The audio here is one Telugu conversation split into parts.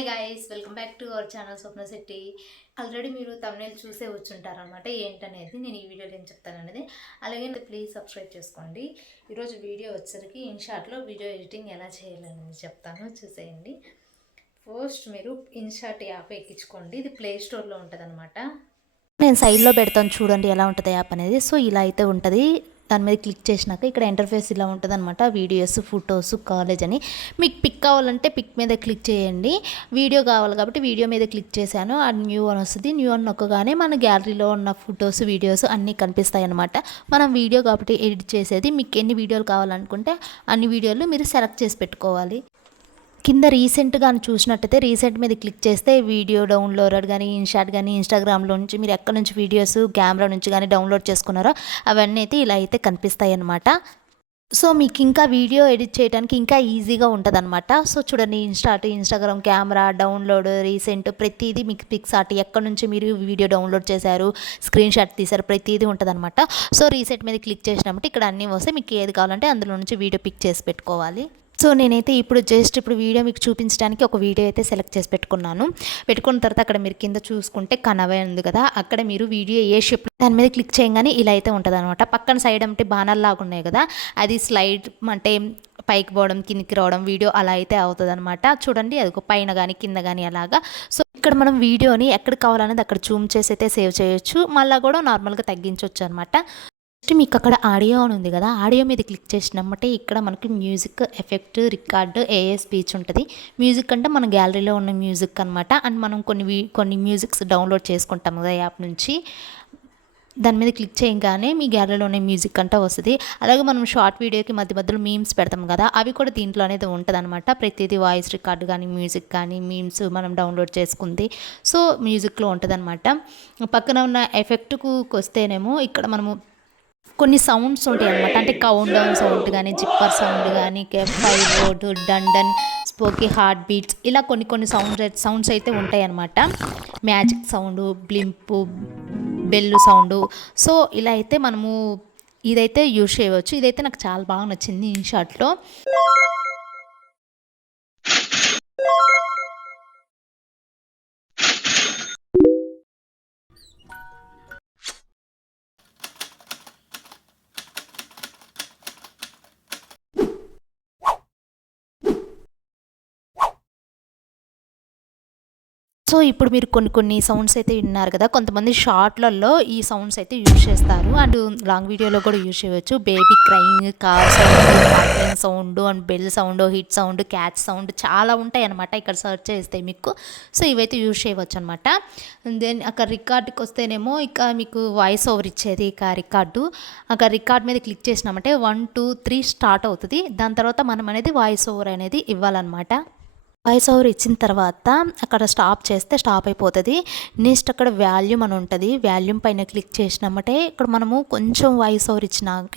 Hi guys, welcome back to our channel Swapna Shetty. Already మీరు తమిళ చూసే వచ్చుంటారనమాట. ఏంటనేది నేను ఈ వీడియోలో ఏం చెప్తాననేది. అలాగే ప్లీజ్ సబ్స్క్రైబ్ చేసుకోండి. ఈరోజు వీడియో వచ్చేసరికి ఇన్షాట్లో వీడియో ఎడిటింగ్ ఎలా చేయాలనేది చెప్తాను, చూసేయండి. ఫస్ట్ మీరు ఇన్షాట్ యాప్ ఎక్కించుకోండి. ఇది ప్లే స్టోర్లో ఉంటుంది అనమాట. నేను సైడ్లో పెడతాను చూడండి ఎలా ఉంటుంది యాప్ అనేది. సో ఇలా అయితే ఉంటుంది. దాని మీద క్లిక్ చేసినాక ఇక్కడ ఇంటర్ఫేస్ ఇలా ఉంటుంది అనమాట. వీడియోస్, ఫొటోస్, కాలేజ్ అని. మీకు పిక్ కావాలంటే పిక్ మీద క్లిక్ చేయండి. వీడియో కావాలి కాబట్టి వీడియో మీద క్లిక్ చేశాను. అది న్యూ అని వస్తుంది. న్యూ అని నొక్కగానే మన గ్యాలరీలో ఉన్న ఫొటోస్, వీడియోస్ అన్నీ కనిపిస్తాయి అనమాట. మనం వీడియో కాబట్టి ఎడిట్ చేసేది. మీకు ఎన్ని వీడియోలు కావాలనుకుంటే అన్ని వీడియోలు మీరు సెలెక్ట్ చేసి పెట్టుకోవాలి. కింద రీసెంట్గా చూసినట్టయితే రీసెంట్ మీద క్లిక్ చేస్తే వీడియో డౌన్లోడ్ కానీ ఇన్షాట్ కానీ ఇన్స్టాగ్రామ్లో నుంచి మీరు ఎక్కడి నుంచి వీడియోస్ కెమెరా నుంచి కానీ డౌన్లోడ్ చేసుకున్నారో అవన్నీ అయితే ఇలా అయితే కనిపిస్తాయి అన్నమాట. సో మీకు ఇంకా వీడియో ఎడిట్ చేయడానికి ఇంకా ఈజీగా ఉంటుంది అనమాట. సో చూడండి, ఇన్స్టాగ్రామ్, కెమెరా, డౌన్లోడ్, రీసెంట్ ప్రతిదీ మీకు పిక్స్ ఎక్కడి నుంచి మీరు వీడియో డౌన్లోడ్ చేశారు, స్క్రీన్ షాట్ తీశారు, ప్రతిదీ ఉంటుంది అనమాట. సో రీసెంట్ మీద క్లిక్ చేసినప్పుడు ఇక్కడ అన్నీ వస్తే మీకు ఏది కావాలంటే అందులో నుంచి వీడియో పిక్ చేసి పెట్టుకోవాలి. సో నేనైతే ఇప్పుడు వీడియో మీకు చూపించడానికి ఒక వీడియో అయితే సెలెక్ట్ చేసి పెట్టుకున్న తర్వాత అక్కడ మీరు కింద చూసుకుంటే కనవే ఉంది కదా, అక్కడ మీరు వీడియో ఏ షేప్ దాని మీద క్లిక్ చేయగానే ఇలా అయితే ఉంటుంది అనమాట. పక్కన సైడ్ అంటే బాణాల్లాగా ఉన్నాయి కదా, అది స్లైడ్ అంటే పైకి పోవడం కిందికి రావడం వీడియో అలా అయితే అవుతుంది అనమాట. చూడండి, అది పైన కానీ కింద కానీ అలాగా. సో ఇక్కడ మనం వీడియోని ఎక్కడ కావాలనేది అక్కడ జూమ్ చేసి అయితే సేవ్ చేయొచ్చు, మళ్ళీ కూడా నార్మల్గా తగ్గించవచ్చు అనమాట. నెక్స్ట్ మీకు అక్కడ ఆడియో అని ఉంది కదా, ఆడియో మీద క్లిక్ చేసినమ్మంటే ఇక్కడ మనకి మ్యూజిక్, ఎఫెక్ట్, రికార్డు, ఏఏ స్పీచ్ ఉంటుంది. మ్యూజిక్ అంటే మన గ్యాలరీలో ఉన్న మ్యూజిక్ అనమాట. అండ్ మనం కొన్ని మ్యూజిక్స్ డౌన్లోడ్ చేసుకుంటాం కదా యాప్ నుంచి, దాని మీద క్లిక్ చేయగానే మీ గ్యాలరీలో ఉన్న మ్యూజిక్ అంతా వస్తుంది. అలాగే మనం షార్ట్ వీడియోకి మధ్యలో మీమ్స్ పెడతాం కదా, అవి కూడా దీంట్లో అనేది ఉంటుంది అనమాట. ప్రతిదీ వాయిస్ రికార్డు కానీ మ్యూజిక్ కానీ మీమ్స్ మనం డౌన్లోడ్ చేసుకుంది సో మ్యూజిక్లో ఉంటుంది అనమాట. పక్కన ఉన్న ఎఫెక్ట్కు వస్తేనేమో ఇక్కడ మనము కొన్ని సౌండ్స్ ఉంటాయి అనమాట. అంటే కౌంట్ డౌన్ సౌండ్ కానీ, జిప్పర్ సౌండ్ కానీ, ఫైర్ రోడ్, డండన్, స్పోకీ, హార్ట్ బీట్స్, ఇలా కొన్ని సౌండ్స్ అయితే ఉంటాయి అనమాట. Magic sound, blimp, bell sound. So ఇలా అయితే మనము ఇదైతే యూజ్ చేయవచ్చు. ఇదైతే నాకు చాలా బాగా నచ్చింది ఇన్షాట్లో. సో ఇప్పుడు మీరు కొన్ని సౌండ్స్ అయితే విన్నారు కదా, కొంతమంది షార్ట్లలో ఈ సౌండ్స్ అయితే యూజ్ చేస్తారు అండ్ లాంగ్ వీడియోలో కూడా యూజ్ చేయవచ్చు. Baby crying, car sound, train sound and bell sound, hit sound, catch sound చాలా ఉంటాయి అనమాట. ఇక్కడ సెర్చ్ చేస్తే మీకు సో ఇవైతే యూజ్ చేయవచ్చు అనమాట. దెన్ అక్కడ రికార్డుకి వస్తేనేమో ఇక మీకు వాయిస్ ఓవర్ ఇచ్చేది ఇక రికార్డు. అక్కడ రికార్డ్ మీద క్లిక్ చేసినామంటే 1 2 3 స్టార్ట్ అవుతుంది. దాని తర్వాత మనం అనేది వాయిస్ ఓవర్ అనేది ఇవ్వాలన్నమాట. వాయిస్ ఓవర్ ఇచ్చిన తర్వాత అక్కడ స్టాప్ చేస్తే స్టాప్ అయిపోతుంది. నెక్స్ట్ అక్కడ వాల్యూమ్ అని ఉంటుంది. వాల్యూమ్ పైన క్లిక్ చేసినామంటే ఇక్కడ మనము కొంచెం వాయిస్ ఓవర్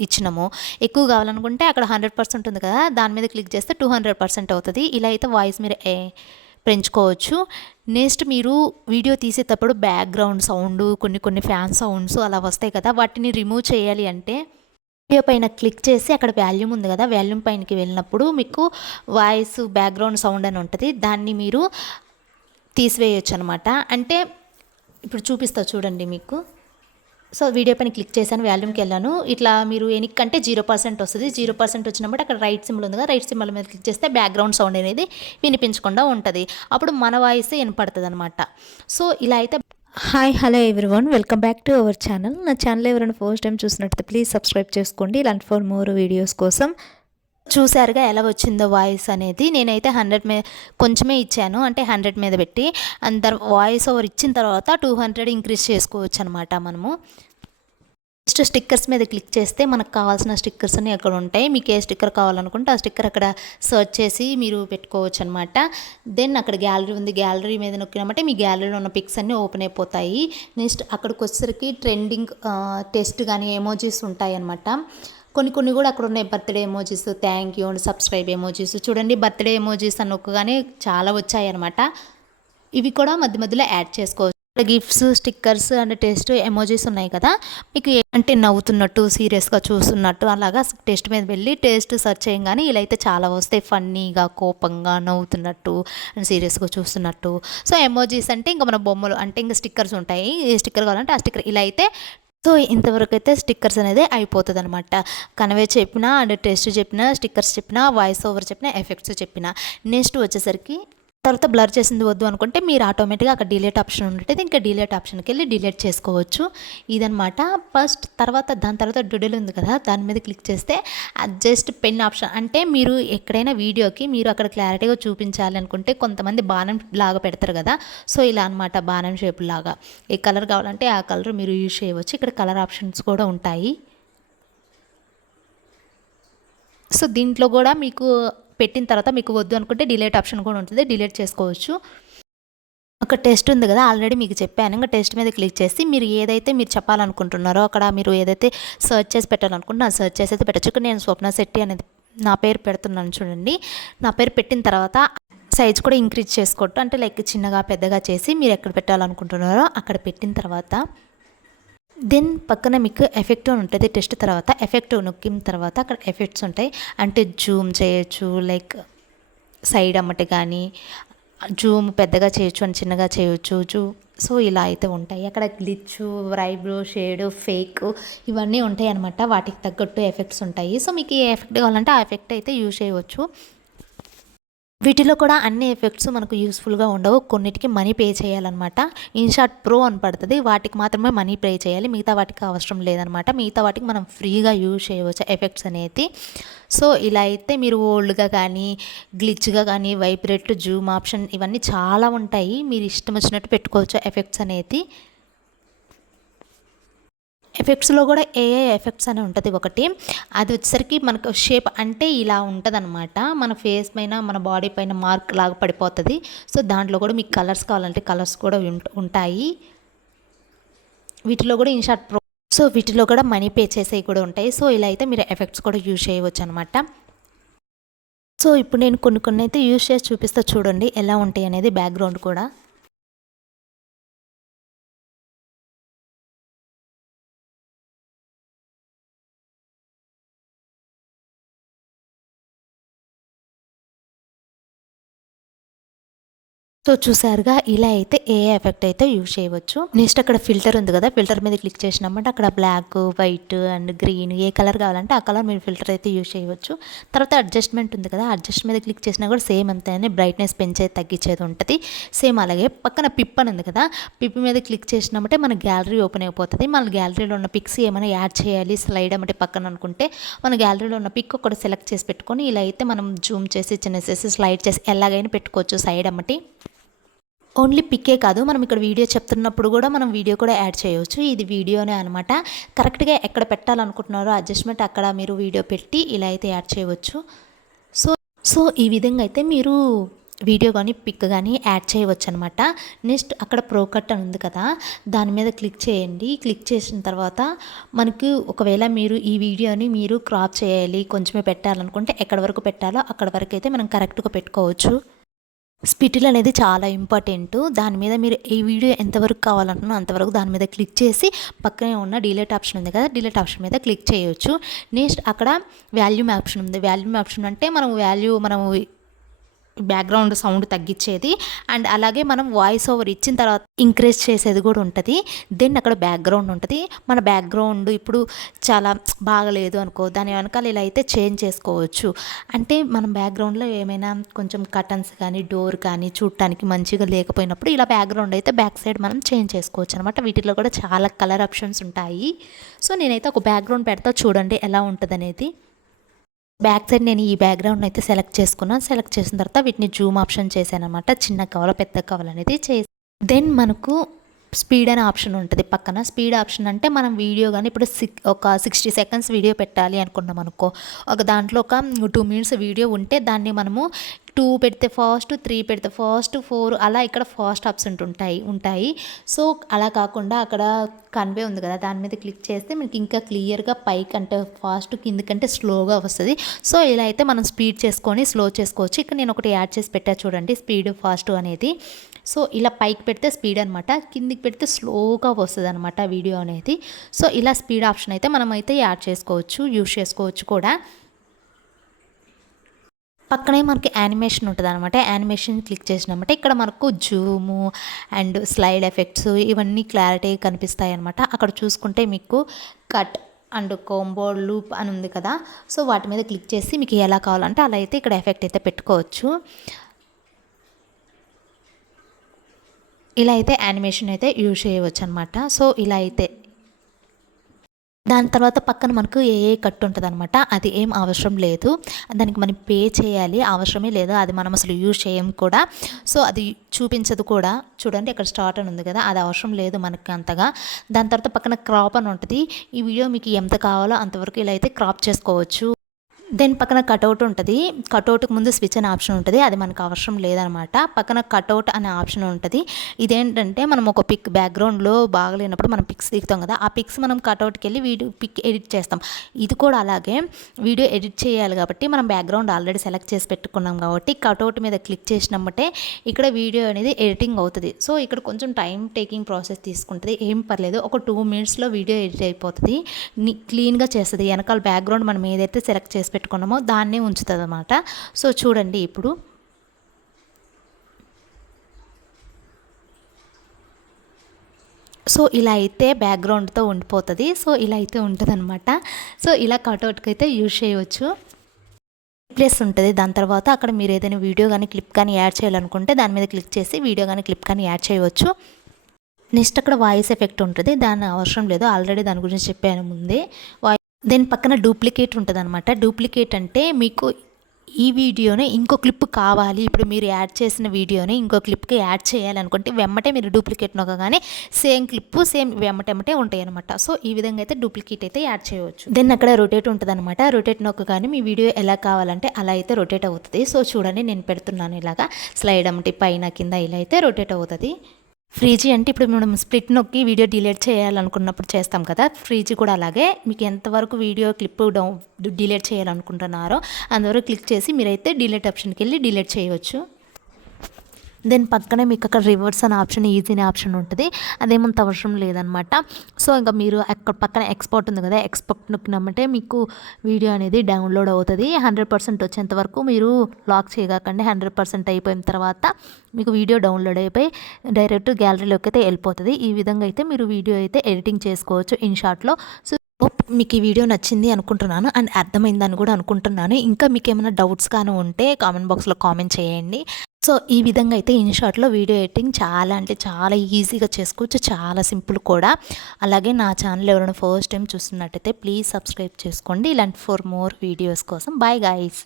ఇచ్చినాము. ఎక్కువ కావాలనుకుంటే అక్కడ 100% ఉంది కదా, దాని మీద క్లిక్ చేస్తే 200% అవుతుంది. ఇలా అయితే వాయిస్ మీరు పెంచుకోవచ్చు. నెక్స్ట్ మీరు వీడియో తీసేటప్పుడు బ్యాక్గ్రౌండ్ సౌండ్, కొన్ని ఫ్యాన్ సౌండ్స్ అలా వస్తాయి కదా, వాటిని రిమూవ్ చేయాలి అంటే వీడియో పైన క్లిక్ చేసి అక్కడ వాల్యూమ్ ఉంది కదా, వాల్యూమ్ పైనకి వెళ్ళినప్పుడు మీకు వాయిస్, బ్యాక్గ్రౌండ్ సౌండ్ అని ఉంటుంది. దాన్ని మీరు తీసివేయచ్చు అనమాట. అంటే ఇప్పుడు చూపిస్తా చూడండి మీకు. సో వీడియో పైన క్లిక్ చేశాను, వాల్యూమ్కి వెళ్ళాను. ఇట్లా మీరు ఎనికంటే 0% వస్తుంది. 0% వచ్చినప్పుడు అక్కడ రైట్ సింబల్ ఉంది కదా, రైట్ సింబల్ మీద క్లిక్ చేస్తే బ్యాక్గ్రౌండ్ సౌండ్ అనేది వినిపించకుండా ఉంటుంది. అప్పుడు మన వాయిస్ వినపడుతుంది అనమాట. సో ఇలా అయితే hi, hello everyone, welcome back to our channel. నా ఛానల్ ఎవరైనా ఫస్ట్ టైం చూసినట్లయితే ప్లీజ్ సబ్స్క్రైబ్ చేసుకోండి ఇలాంటి ఫర్ మోర్ వీడియోస్ కోసం. చూసారుగా ఎలా వచ్చిందో వాయిస్ అనేది. నేనైతే 100 మీద కొంచెమే ఇచ్చాను, అంటే 100 మీద పెట్టి. వాయిస్ ఓవర్ ఇచ్చిన తర్వాత 200 ఇంక్రీజ్ చేసుకోవచ్చు అనమాట మనము. నెక్స్ట్ స్టిక్కర్స్ మీద క్లిక్ చేస్తే మనకు కావాల్సిన స్టిక్కర్స్ అన్నీ అక్కడ ఉంటాయి. మీకు ఏ స్టిక్కర్ కావాలనుకుంటే ఆ స్టిక్కర్ అక్కడ సర్చ్ చేసి మీరు పెట్టుకోవచ్చు అనమాట. దెన్ అక్కడ గ్యాలరీ ఉంది, గ్యాలరీ మీద నొక్కినామంటే మీ గ్యాలరీలో ఉన్న పిక్స్ అన్నీ ఓపెన్ అయిపోతాయి. నెక్స్ట్ అక్కడికి వచ్చేసరికి ట్రెండింగ్ టెస్ట్ కానీ ఎమోజీస్ ఉంటాయి అనమాట. కొన్ని కూడా అక్కడ ఉన్నాయి. Birthday emojis, thank you and subscribe emojis. చూడండి, బర్త్డే ఎమోజీస్ అని నొక్కగానే చాలా వచ్చాయి అనమాట. ఇవి కూడా మధ్యలో యాడ్ చేసుకోవచ్చు. Gifts, stickers and test emojis ఉన్నాయి కదా, మీకు అంటే నవ్వుతున్నట్టు, సీరియస్గా చూస్తున్నట్టు అలాగా టెస్ట్ మీద వెళ్ళి టెస్ట్ సెర్చ్ చేయగానే ఇలా అయితే చాలా వస్తాయి. ఫన్నీగా, కోపంగా, నవ్వుతున్నట్టు అండ్ సీరియస్గా చూస్తున్నట్టు. సో ఎమోజీస్ అంటే ఇంకా మన బొమ్మలు అంటే ఇంకా స్టిక్కర్స్ ఉంటాయి. ఏ స్టిక్కర్ కావాలంటే ఆ స్టిక్కర్ ఇలా అయితే. సో ఇంతవరకు అయితే స్టిక్కర్స్ అనేది అయిపోతుంది అనమాట. కన్వే చెప్పిన అండ్ టెస్ట్ చెప్పిన, స్టిక్కర్స్ చెప్పిన, వాయిస్ ఓవర్ చెప్పిన, ఎఫెక్ట్స్ చెప్పిన. నెక్స్ట్ వచ్చేసరికి తర్వాత బ్లర్ చేసింది వద్దు అనుకుంటే మీరు ఆటోమేటిక్గా అక్కడ డిలీట్ ఆప్షన్ ఉంటుంది, ఇంకా డిలీట్ ఆప్షన్కి వెళ్ళి డిలీట్ చేసుకోవచ్చు. ఇదనమాట ఫస్ట్. దాని తర్వాత డూడిల్ ఉంది కదా, దాని మీద క్లిక్ చేస్తే జస్ట్ పెన్ ఆప్షన్. అంటే మీరు ఎక్కడైనా వీడియోకి మీరు అక్కడ క్లారిటీగా చూపించాలి అనుకుంటే కొంతమంది బాణం లాగా పెడతారు కదా, సో ఇలా అనమాట బాణం షేప్ లాగా. ఏ కలర్ కావాలంటే ఆ కలర్ మీరు యూజ్ చేయవచ్చు. ఇక్కడ కలర్ ఆప్షన్స్ కూడా ఉంటాయి. సో దీంట్లో కూడా మీకు పెట్టిన తర్వాత మీకు వద్దు అనుకుంటే డిలీట్ ఆప్షన్ కూడా ఉంటుంది, డిలీట్ చేసుకోవచ్చు. ఒక టెస్ట్ ఉంది కదా, ఆల్రెడీ మీకు చెప్పాను. ఇంకా టెస్ట్ మీద క్లిక్ చేసి మీరు ఏదైతే మీరు చెప్పాలనుకుంటున్నారో అక్కడ మీరు ఏదైతే సర్చ్ చేసి పెట్టాలనుకుంటున్నా ఆ సర్చ్ చేసి అయితే పెట్టచ్చు. ఇక్కడ నేను స్వప్న శెట్టి అనేది నా పేరు పెడుతున్నాను చూడండి. నా పేరు పెట్టిన తర్వాత సైజ్ కూడా ఇంక్రీజ్ చేసుకోవట్టు, అంటే లైక్ చిన్నగా పెద్దగా చేసి మీరు ఎక్కడ పెట్టాలనుకుంటున్నారో అక్కడ పెట్టిన తర్వాత దెన్ పక్కన మీకు ఎఫెక్ట్ ఉంటుంది. టెస్ట్ తర్వాత ఎఫెక్ట్ నొక్కిన తర్వాత అక్కడ ఎఫెక్ట్స్ ఉంటాయి. అంటే జూమ్ చేయొచ్చు, లైక్ సైడ్ అమ్మటి కానీ జూమ్ పెద్దగా చేయొచ్చు అని చిన్నగా చేయొచ్చు. సో ఇలా అయితే ఉంటాయి. అక్కడ గ్లిచ్, వైబ్రో, షేడ్, ఫేక్ ఇవన్నీ ఉంటాయి అనమాట. వాటికి తగ్గట్టు ఎఫెక్ట్స్ ఉంటాయి. సో మీకు ఏ ఎఫెక్ట్ కావాలంటే ఆ ఎఫెక్ట్ అయితే యూజ్ చేయవచ్చు. వీటిలో కూడా అన్ని ఎఫెక్ట్స్ మనకు యూస్ఫుల్గా ఉండవు, కొన్నిటికి మనీ పే చేయాలన్నమాట. ఇన్షాట్ ప్రో అని పడుతుంది, వాటికి మాత్రమే మనీ పే చేయాలి, మిగతా వాటికి అవసరం లేదనమాట. మిగతా వాటికి మనం ఫ్రీగా యూజ్ చేయవచ్చు ఎఫెక్ట్స్ అనేది. సో ఇలా అయితే మీరు ఓల్డ్గా కానీ, గ్లిచ్గా కానీ, వైబ్రేట్, జూమ్ ఆప్షన్ ఇవన్నీ చాలా ఉంటాయి. మీరు ఇష్టం వచ్చినట్టు పెట్టుకోవచ్చు ఎఫెక్ట్స్ అనేది. ఎఫెక్ట్స్లో కూడా ఏఏ ఎఫెక్ట్స్ అని ఉంటుంది ఒకటి. అది వచ్చేసరికి మనకు షేప్ అంటే ఇలా ఉంటుంది అనమాట. మన ఫేస్ పైన, మన బాడీ పైన మార్క్ లాగా పడిపోతుంది. సో దాంట్లో కూడా మీకు కలర్స్ కావాలంటే కలర్స్ కూడా ఉంటాయి. వీటిలో కూడా ఇన్షాట్ ప్రో. సో వీటిలో కూడా మనీ పే చేసేవి కూడా ఉంటాయి. సో ఇలా అయితే మీరు ఎఫెక్ట్స్ కూడా యూజ్ చేయవచ్చు అనమాట. సో ఇప్పుడు నేను కొన్ని అయితే యూజ్ చేసి చూపిస్తా చూడండి ఎలా ఉంటాయి అనేది. బ్యాక్గ్రౌండ్ కూడా సో చూసారుగా, ఇలా అయితే ఏ ఎఫెక్ట్ అయితే యూజ్ చేయవచ్చు. నెక్స్ట్ అక్కడ ఫిల్టర్ ఉంది కదా, ఫిల్టర్ మీద క్లిక్ చేసినామంటే అక్కడ బ్లాక్, వైట్ అండ్ గ్రీన్ ఏ కలర్ కావాలంటే ఆ కలర్ మీరు ఫిల్టర్ అయితే యూజ్ చేయవచ్చు. తర్వాత అడ్జస్ట్మెంట్ ఉంది కదా, అడ్జస్ట్ మీద క్లిక్ చేసినా కూడా సేమ్ అంతేనే బ్రైట్నెస్ పెంచేది తగ్గించేది ఉంటుంది. సేమ్ అలాగే పక్కన పిప్ అని ఉంది కదా, పిప్ మీద క్లిక్ చేసినామంటే మన గ్యాలరీ ఓపెన్ అయిపోతుంది. మన గ్యాలరీలో ఉన్న పిక్స్ ఏమైనా యాడ్ చేయాలి స్లైడ్ అంటే పక్కన అనుకుంటే మన గ్యాలరీలో ఉన్న పిక్ ఒకటి సెలెక్ట్ చేసి పెట్టుకొని ఇలా అయితే మనం జూమ్ చేసి చిన్న చేసి స్లైడ్ చేసి ఎలాగైనా పెట్టుకోవచ్చు సైడ్ అమ్మటి. ఓన్లీ పిక్కే కాదు, మనం ఇక్కడ వీడియో చెప్తున్నప్పుడు కూడా మనం వీడియో కూడా యాడ్ చేయవచ్చు. ఇది వీడియోనే అనమాట. కరెక్ట్గా ఎక్కడ పెట్టాలనుకుంటున్నారో అడ్జస్ట్మెంట్ అక్కడ మీరు వీడియో పెట్టి ఇలా అయితే యాడ్ చేయవచ్చు. సో ఈ విధంగా అయితే మీరు వీడియో కానీ పిక్ కానీ యాడ్ చేయవచ్చు అనమాట. నెక్స్ట్ అక్కడ ప్రో కట్ అని ఉంది కదా, దాని మీద క్లిక్ చేయండి. క్లిక్ చేసిన తర్వాత మనకు ఒకవేళ మీరు ఈ వీడియోని మీరు క్రాప్ చేయాలి, కొంచెమే పెట్టాలనుకుంటే ఎక్కడ వరకు పెట్టాలో అక్కడ వరకు అయితే మనం కరెక్ట్గా పెట్టుకోవచ్చు. స్పిటిల్ అనేది చాలా ఇంపార్టెంట్. దాని మీద మీరు ఈ వీడియో ఎంతవరకు కావాలంటున్నా అంతవరకు దాని మీద క్లిక్ చేసి పక్కనే ఉన్న డిలీట్ ఆప్షన్ ఉంది కదా, డిలీట్ ఆప్షన్ మీద క్లిక్ చేయొచ్చు. నెక్స్ట్ అక్కడ వాల్యూమ్ ఆప్షన్ ఉంది. వాల్యూమ్ ఆప్షన్ అంటే మనం బ్యాక్గ్రౌండ్ సౌండ్ తగ్గించేది అండ్ అలాగే మనం వాయిస్ ఓవర్ ఇచ్చిన తర్వాత ఇంక్రీజ్ చేసేది కూడా ఉంటుంది. దెన్ అక్కడ బ్యాక్గ్రౌండ్ ఉంటుంది. మన బ్యాక్గ్రౌండ్ ఇప్పుడు చాలా బాగలేదు అనుకో, దాని వెనకాల ఇలా అయితే చేంజ్ చేసుకోవచ్చు. అంటే మనం బ్యాక్గ్రౌండ్లో ఏమైనా కొంచెం కర్టన్స్ కానీ డోర్ కానీ చూడటానికి మంచిగా లేకపోయినప్పుడు ఇలా బ్యాక్గ్రౌండ్ అయితే బ్యాక్ సైడ్ మనం చేంజ్ చేసుకోవచ్చు అనమాట. వీటిలో కూడా చాలా కలర్ ఆప్షన్స్ ఉంటాయి. సో నేనైతే ఒక బ్యాక్గ్రౌండ్ పెడతా చూడండి ఎలా ఉంటుంది అనేది. బ్యాక్ సైడ్ నేను ఈ బ్యాక్గ్రౌండ్ అయితే సెలెక్ట్ చేసుకున్నాను. సెలెక్ట్ చేసిన తర్వాత వీటిని జూమ్ ఆప్షన్ చేశాను అనమాట. చిన్న కావాలో పెద్ద కావాలనేది చేసి దెన్ మనకు స్పీడ్ అనే ఆప్షన్ ఉంటుంది పక్కన. స్పీడ్ ఆప్షన్ అంటే మనం వీడియో కానీ ఇప్పుడు ఒక 60 సెకండ్స్ వీడియో పెట్టాలి అనుకున్నాం అనుకో, ఒక దాంట్లో ఒక 2 మినిట్స్ వీడియో ఉంటే దాన్ని మనము 2 పెడితే ఫాస్ట్, 3 పెడితే ఫాస్ట్, 4 అలా ఇక్కడ ఫాస్ట్ ఆప్షన్ ఉంటాయి. సో అలా కాకుండా అక్కడ కన్వే ఉంది కదా, దాని మీద క్లిక్ చేస్తే మీకు ఇంకా క్లియర్గా పైకి అంటే ఫాస్ట్, కిందకంటే స్లోగా వస్తుంది. సో ఇలా అయితే మనం స్పీడ్ చేసుకొని స్లో చేసుకోవచ్చు. ఇక్కడ నేను ఒకటి యాడ్ చేసి పెట్టా చూడండి, స్పీడ్ ఫాస్ట్ అనేది. సో ఇలా పైకి పెడితే స్పీడ్ అనమాట, కిందికి పెడితే స్లోగా వస్తుంది అనమాట వీడియో అనేది. సో ఇలా స్పీడ్ ఆప్షన్ అయితే మనం అయితే యాడ్ చేసుకోవచ్చు, యూస్ చేసుకోవచ్చు కూడా. పక్కనే మనకి యానిమేషన్ ఉంటుంది అనమాట. యానిమేషన్ క్లిక్ చేసినామంటే ఇక్కడ మనకు జూము అండ్ స్లైడ్ ఎఫెక్ట్స్ ఇవన్నీ క్లారిటీ కనిపిస్తాయి అనమాట. అక్కడ చూసుకుంటే మీకు కట్ అండ్ కాంబో లూప్ అని ఉంది కదా, సో వాటి మీద క్లిక్ చేసి మీకు ఎలా కావాలంటే అలా అయితే ఇక్కడ ఎఫెక్ట్ అయితే పెట్టుకోవచ్చు. ఇలా అయితే యానిమేషన్ అయితే యూజ్ చేయవచ్చు అనమాట. సో ఇలా అయితే దాని తర్వాత పక్కన మనకు ఏ కట్ ఉంటుంది అనమాట, అది ఏం అవసరం లేదు, దానికి మనం పే చేయాలి, అవసరమే లేదు, అది మనం అసలు యూజ్ చేయం కూడా. సో అది చూపించదు కూడా. చూడండి అక్కడ స్టార్ట్ అని ఉంది కదా, అది అవసరం లేదు మనకి అంతగా. దాని తర్వాత పక్కన క్రాప్ అని ఉంటుంది. ఈ వీడియో మీకు ఎంత కావాలో అంతవరకు ఇలా అయితే క్రాప్ చేసుకోవచ్చు. దెన్ పక్కన కటౌట్ ఉంటుంది. కటౌట్కి ముందు స్విచ్ అనే ఆప్షన్ ఉంటుంది, అది మనకు అవసరం లేదనమాట. పక్కన కటౌట్ అనే ఆప్షన్ ఉంటుంది. ఇదేంటంటే మనం ఒక పిక్ బ్యాక్గ్రౌండ్లో బాగలేనప్పుడు మనం పిక్స్ దిగుతాం కదా, ఆ పిక్స్ మనం కటౌట్కి వెళ్ళి వీడియో పిక్ ఎడిట్ చేస్తాం. ఇది కూడా అలాగే వీడియో ఎడిట్ చేయాలి కాబట్టి మనం బ్యాక్గ్రౌండ్ ఆల్రెడీ సెలెక్ట్ చేసి పెట్టుకున్నాం కాబట్టి కటౌట్ మీద క్లిక్ చేసినప్పుడే ఇక్కడ వీడియో అనేది ఎడిటింగ్ అవుతుంది. సో ఇక్కడ కొంచెం టైం టేకింగ్ ప్రాసెస్ తీసుకుంటుంది, ఏం పర్లేదు. ఒక 2 minutesలో వీడియో ఎడిట్ అయిపోతుంది, క్లీన్గా చేస్తుంది. వెనకాల బ్యాక్గ్రౌండ్ మనం ఏదైతే సెలెక్ట్ చేసి పెట్టుకున్నామో దాన్నే ఉంచుతుంది అన్నమాట. సో చూడండి ఇప్పుడు సో ఇలా అయితే బ్యాక్గ్రౌండ్తో ఉండిపోతుంది. సో ఇలా అయితే ఉంటుంది అనమాట. సో ఇలా కటౌట్కి అయితే యూజ్ చేయవచ్చు. ప్లేస్ ఉంటుంది. దాని తర్వాత అక్కడ మీరు ఏదైనా వీడియో కానీ క్లిప్ కానీ యాడ్ చేయాలనుకుంటే దాని మీద క్లిక్ చేసి వీడియో కానీ క్లిప్ కానీ యాడ్ చేయవచ్చు. నెక్స్ట్ అక్కడ వాయిస్ ఎఫెక్ట్ ఉంటుంది, దాని అవసరం లేదు, ఆల్రెడీ దాని గురించి చెప్పాను ముందే. దెన్ పక్కన డూప్లికేట్ ఉంటుంది అనమాట. డూప్లికేట్ అంటే మీకు ఈ వీడియోని ఇంకో క్లిప్ కావాలి, ఇప్పుడు మీరు యాడ్ చేసిన వీడియోని ఇంకో క్లిప్కి యాడ్ చేయాలనుకుంటే వెమ్మటే మీరు డూప్లికేట్ నొక్కగానే సేమ్ క్లిప్ సేమ్ వెమ్మటెమ్మటే ఉంటాయి అనమాట. సో ఈ విధంగా అయితే డూప్లికేట్ అయితే యాడ్ చేయవచ్చు. దెన్ అక్కడ రొటేట్ ఉంటుంది అనమాట. రొటేట్ నొక్కగానే మీ వీడియో ఎలా కావాలంటే అలా అయితే రొటేట్ అవుతుంది. సో చూడండి నేను పెడుతున్నాను ఇలాగా స్లైడ్ అమ్మటి పైన కింద ఇలా అయితే రొటేట్ అవుతుంది. ఫ్రీజీ అంటే ఇప్పుడు మనం స్ప్లిట్ నొక్కి వీడియో డిలీట్ చేయాలనుకున్నప్పుడు చేస్తాం కదా, ఫ్రీజీ కూడా అలాగే. మీకు ఎంతవరకు వీడియో క్లిప్ డిలీట్ చేయాలనుకుంటున్నారో అంతవరకు క్లిక్ చేసి మీరైతే డిలీట్ ఆప్షన్కి వెళ్ళి డిలీట్ చేయవచ్చు. దెన్ పక్కనే మీకు అక్కడ రివర్స్ అనే ఆప్షన్, ఈజీ అనే ఆప్షన్ ఉంటుంది, అదేమంత అవసరం లేదనమాట. సో ఇంకా మీరు అక్కడ పక్కన ఎక్స్పోర్ట్ ఉంది కదా, ఎక్స్పోర్ట్ నొక్కినామంటే మీకు వీడియో అనేది డౌన్లోడ్ అవుతుంది. 100% వచ్చేంత వరకు మీరు లాక్ చేయకండి. 100% అయిపోయిన తర్వాత మీకు వీడియో డౌన్లోడ్ అయిపోయి డైరెక్ట్ గ్యాలరీలోకి అయితే వెళ్ళిపోతుంది. ఈ విధంగా అయితే మీరు వీడియో అయితే ఎడిటింగ్ చేసుకోవచ్చు ఇన్షార్ట్లో. సో మీకు ఈ వీడియో నచ్చింది అనుకుంటున్నాను అండ్ అర్థమైందని కూడా అనుకుంటున్నాను. ఇంకా మీకు ఏమైనా డౌట్స్ కానీ ఉంటే కామెంట్ బాక్స్లో కామెంట్ చేయండి. సో ఈ విధంగా అయితే ఇన్షార్ట్లో వీడియో ఎడిటింగ్ చాలా అంటే చాలా ఈజీగా చేసుకోవచ్చు, చాలా సింపుల్ కూడా. అలాగే నా ఛానల్ ఎవరైనా ఫస్ట్ టైం చూస్తున్నట్టయితే ప్లీజ్ సబ్స్క్రైబ్ చేసుకోండి ఇలాంటి ఫర్ మోర్ వీడియోస్ కోసం. Bye guys.